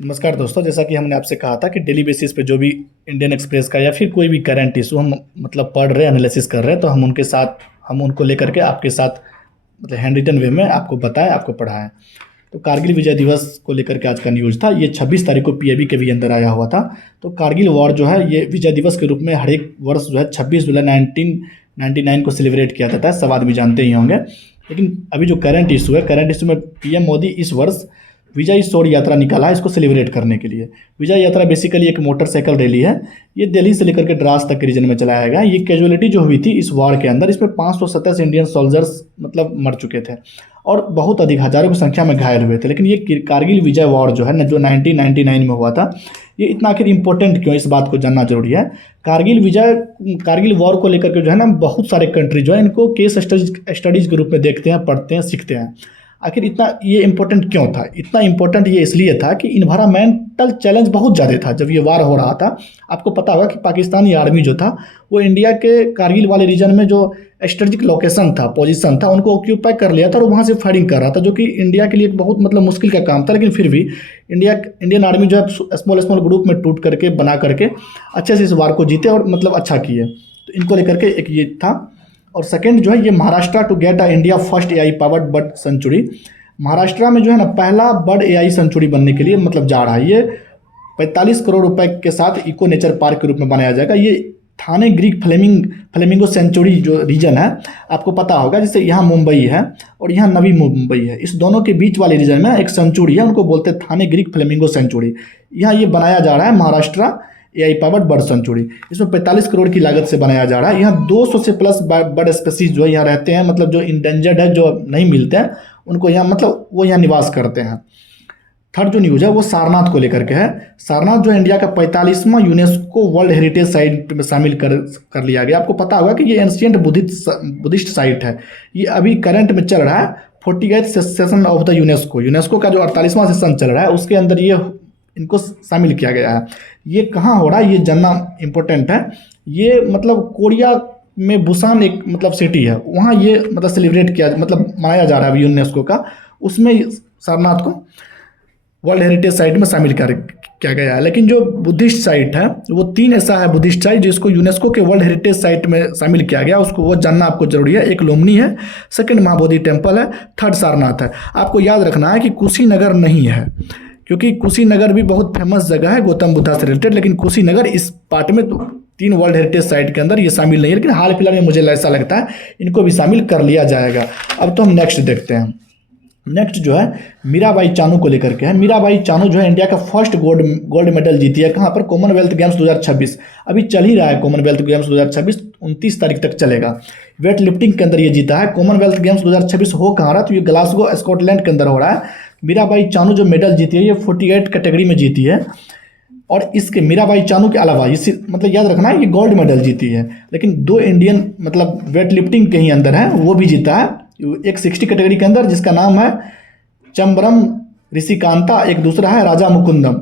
नमस्कार दोस्तों, जैसा कि हमने आपसे कहा था कि डेली बेसिस पे जो भी इंडियन एक्सप्रेस का या फिर कोई भी करंट इशू हम मतलब पढ़ रहे हैं, एनालिसिस कर रहे हैं, तो हम उनको लेकर के आपके साथ मतलब हैंड रिटन वे में आपको बताएं, आपको पढ़ाएं। तो कारगिल विजय दिवस को लेकर के आज का न्यूज़ था। ये 26 तारीख को पीएबी के भी अंदर आया हुआ था। तो कारगिल वॉर जो है ये विजय दिवस के रूप में हर एक वर्ष जो है 26 जुलाई 1999 को सेलिब्रेट किया जाता है। सब आदमी जानते ही होंगे। लेकिन अभी जो करंट इशू है, करंट इशू में पीएम मोदी इस वर्ष विजय शौर्य यात्रा निकाला है इसको सेलिब्रेट करने के लिए। विजय यात्रा बेसिकली एक मोटरसाइकिल रैली है। ये दिल्ली से लेकर के द्रास तक के रीजन में चलाया गया। ये कैजुअलिटी जो हुई थी इस वॉर के अंदर, इसमें 527 इंडियन सोल्जर्स मतलब मर चुके थे और बहुत अधिक हजारों की संख्या में घायल हुए थे। लेकिन ये कारगिल विजय वॉर जो है ना, जो 1999 में हुआ था, ये इतना आखिर इंपॉर्टेंट क्यों, इस बात को जानना जरूरी है। कारगिल वॉर को लेकर के जो है ना, बहुत सारे कंट्री जो है इनको केस स्टडीज के रूप में देखते हैं, पढ़ते हैं, सीखते हैं। आखिर इतना ये इम्पोर्टेंट क्यों था? इतना इम्पोर्टेंट ये इसलिए था कि इन्वायरमेंटल चैलेंज बहुत ज़्यादा था जब ये वार हो रहा था। आपको पता होगा कि पाकिस्तानी आर्मी जो था वो इंडिया के कारगिल वाले रीजन में जो स्ट्रेटेजिक लोकेशन था, पोजीशन था, उनको ऑक्यूपाई कर लिया था और वहाँ से फायरिंग कर रहा था, जो कि इंडिया के लिए बहुत मतलब मुश्किल का काम था। लेकिन फिर भी इंडियन आर्मी जो है स्मॉल ग्रुप में टूट करके बना करके अच्छे से इस वार को जीते और मतलब अच्छा किए। तो इनको लेकर के एक ये था। और सेकंड जो है ये Maharashtra to get a India first AI powered bird sanctuary. Maharashtra में जो है ना पहला बर्ड एआई सेंचुरी बनने के लिए मतलब जा रहा है। ये 45 करोड़ रुपए के साथ इको नेचर पार्क के रूप में बनाया जाएगा। ये थाने ग्रीक फ्लेमिंगो सेंचुरी जो रीजन है, आपको पता होगा, जैसे यहाँ मुंबई है और यहाँ नवी मुंबई है, इस दोनों के बीच वाले रीजन में एक सेंचुरी है, उनको बोलते हैं थाने ग्रीक फ्लेमिंगो सेंचुरी। यहाँ ये बनाया जा रहा है Maharashtra AI powered bird century. इसमें 45 करोड़ की लागत से बनाया जा रहा है। यहाँ 200 से प्लस बर्ड स्पीसीज जो यहाँ रहते हैं, मतलब जो इंडेंजर्ड है, जो नहीं मिलते हैं, उनको यहाँ मतलब वो यहाँ निवास करते हैं। थर्ड जो न्यूज़ है वो सारनाथ को लेकर के है। सारनाथ जो इंडिया का 45वां यूनेस्को वर्ल्ड हेरिटेज साइट में शामिल कर लिया गया। आपको पता होगा कि ये एंशिएंट बुद्धिस्ट साइट है। ये अभी करंट में चल रहा है 48th session of the UNESCO का जो 48वां सेशन चल रहा है, उसके अंदर ये इनको शामिल किया गया है। ये कहाँ हो रहा है ये जानना इम्पोर्टेंट है। ये मतलब कोरिया में बुसान एक मतलब सिटी है, वहाँ ये मतलब सेलिब्रेट किया मतलब मनाया जा रहा है यूनेस्को का। उसमें सारनाथ को वर्ल्ड हेरिटेज साइट में शामिल किया गया है। लेकिन जो बुद्धिस्ट साइट है वो 3 ऐसा है बुद्धिस्ट साइट जिसको यूनेस्को के वर्ल्ड हेरिटेज साइट में शामिल किया गया, उसको वो जानना आपको जरूरी है। एक लुम्बिनी है, सेकंड महाबोधि टेम्पल है, थर्ड सारनाथ है। आपको याद रखना है कि कुशीनगर नहीं है, क्योंकि कुशीनगर भी बहुत फेमस जगह है गौतम बुद्धा से रिलेटेड, लेकिन कुशीनगर इस पार्ट में 3 वर्ल्ड हेरिटेज साइट के अंदर ये शामिल नहीं है। लेकिन हाल फिलहाल में मुझे ऐसा लगता है इनको भी शामिल कर लिया जाएगा। अब तो हम नेक्स्ट देखते हैं। नेक्स्ट जो है मीराबाई चानू को लेकर के है। मीराबाई चानू जो है इंडिया का फर्स्ट गोल्ड मेडल जीती है। कहाँ पर? कॉमनवेल्थ गेम्स 2026 अभी चल ही रहा है। कॉमनवेल्थ गेम्स 2026 29 तारीख तक चलेगा। वेट लिफ्टिंग के अंदर ये जीता है। कॉमनवेल्थ गेम्स 2026 हो कहाँ रहा? तो ये ग्लासगो स्कॉटलैंड के अंदर हो रहा है। मीराबाई चानू जो मेडल जीती है ये 48 कैटेगरी में जीती है। और इसके मीराबाई चानू के अलावा इसी मतलब याद रखना है ये गोल्ड मेडल जीती है। लेकिन 2 इंडियन मतलब वेट लिफ्टिंग के ही अंदर है, वो भी जीता है। एक 60 कैटेगरी के अंदर जिसका नाम है चंबरम ऋषिकांता, एक दूसरा है राजा मुकुंदम।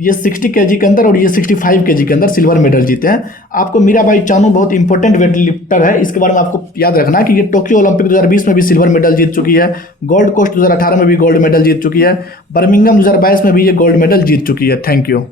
ये 60 केजी के अंदर और ये 65 केजी के अंदर सिल्वर मेडल जीते हैं। आपको मीराबाई चानू बहुत इंपॉर्टेंट वेट लिफ्टर है, इसके बारे में आपको याद रखना है कि ये टोक्यो ओलंपिक 2020 में भी सिल्वर मेडल जीत चुकी है। गोल्ड कोस्ट 2018 में भी गोल्ड मेडल जीत चुकी है। बर्मिंघम 2022 में भी ये गोल्ड मेडल जीत चुकी है। Thank you.